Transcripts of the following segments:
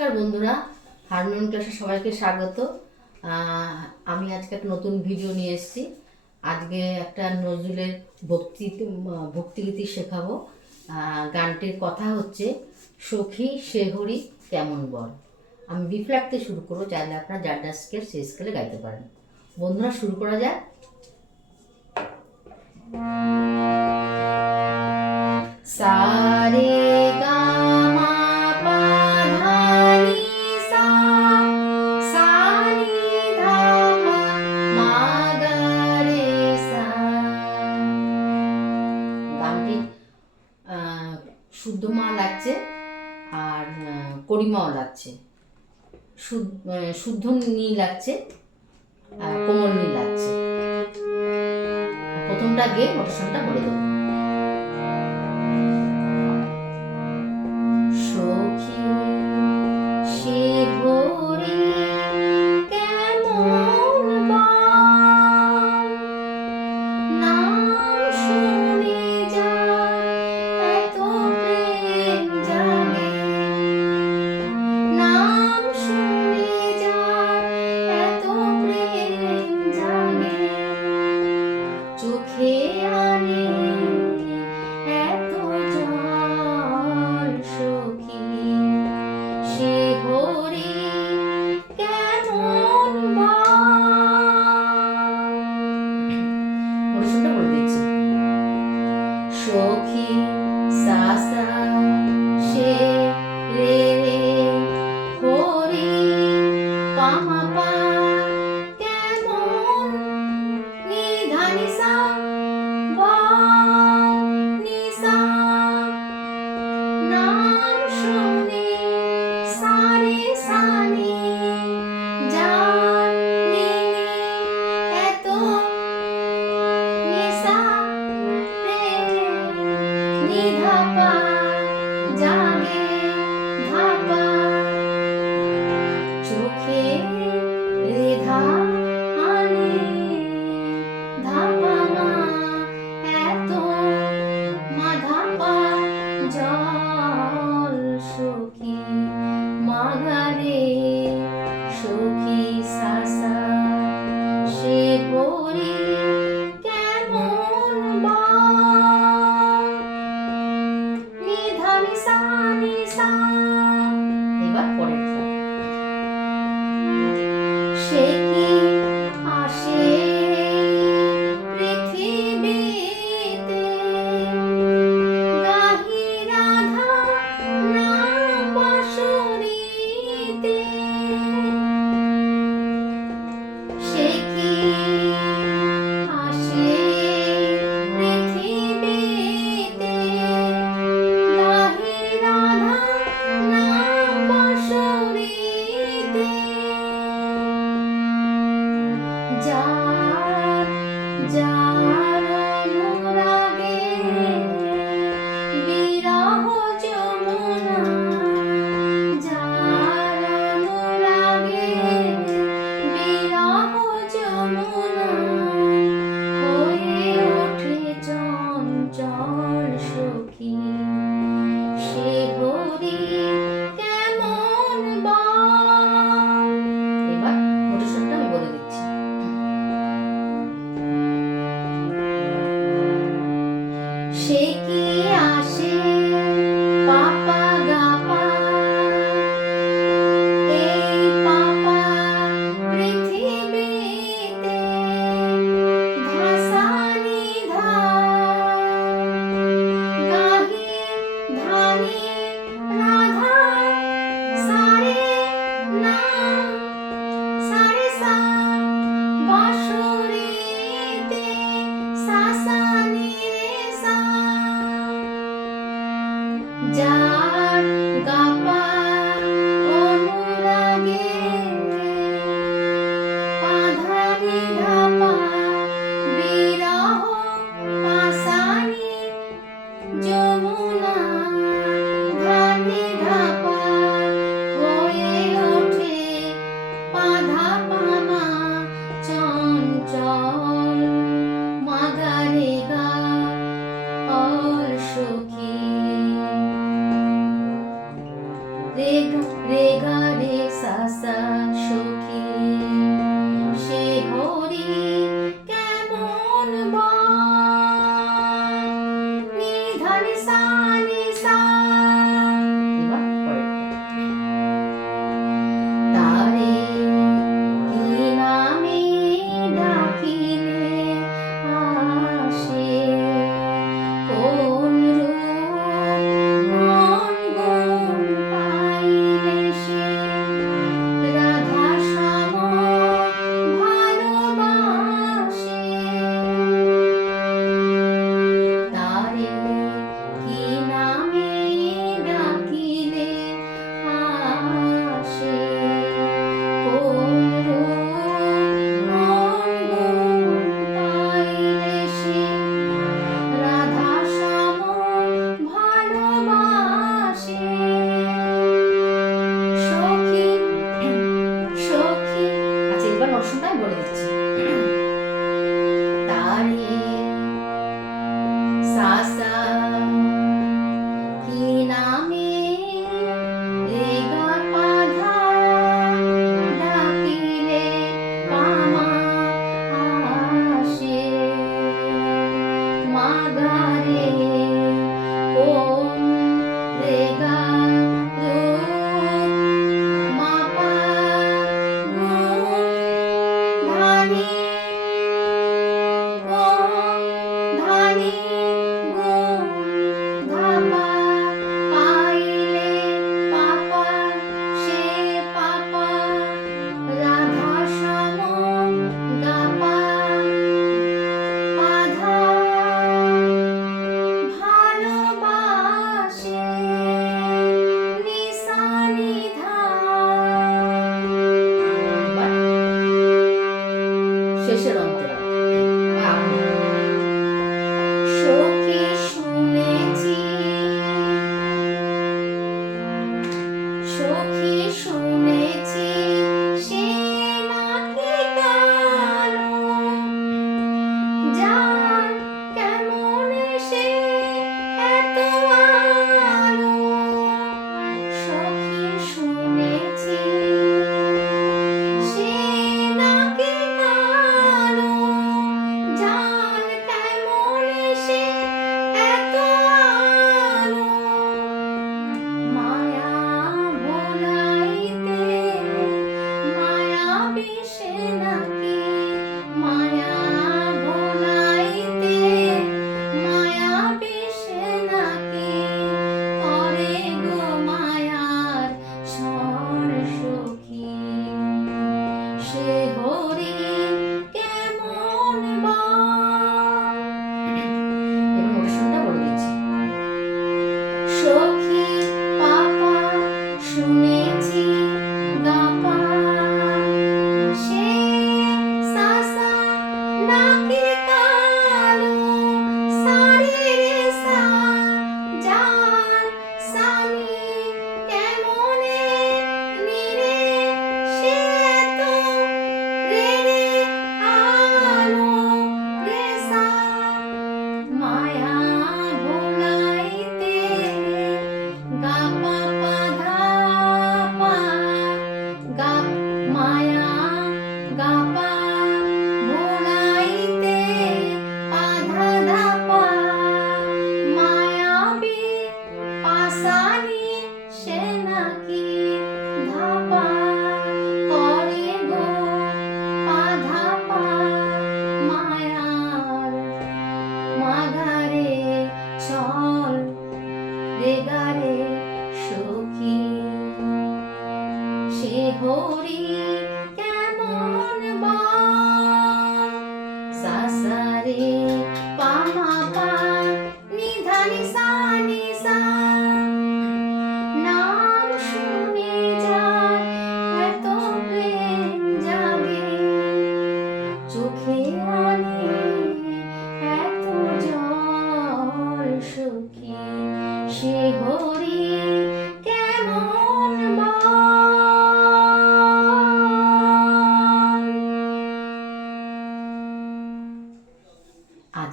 নমস্কার বন্ধুরা হারমোনিয়াম ক্লাসে সবাইকে স্বাগত। আমি আজকে একটা নতুন ভিডিও নিয়ে এসেছি। আজকে একটা নজরুলের ভক্তি ভক্তিগীতি শেখাবো। গানটির কথা হচ্ছে, সখী শেহরি কেমন বল? আমি বিফ্ল্যাটতে শুরু করব, চাইলে আপনার যার স্কেল সেই স্কেলে গাইতে পারেন। বন্ধুরা, শুরু করা যাক। শুদ্ধ মা লাগছে আর করিমাও লাগছে। শুদ্ধ আহ, শুদ্ধ নি লাগছে আর কোমল নি লাগছে। প্রথমটা গিয়ে মোটেশনটা বলে দেবো। সখী শুনেছি Moria.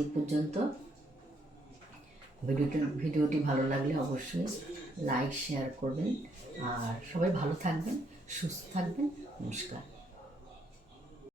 এই পর্যন্ত। ভিডিওটি ভিডিওটি ভালো লাগলে অবশ্যই লাইক শেয়ার করবেন। আর সবাই ভালো থাকবেন, সুস্থ থাকবেন। নমস্কার।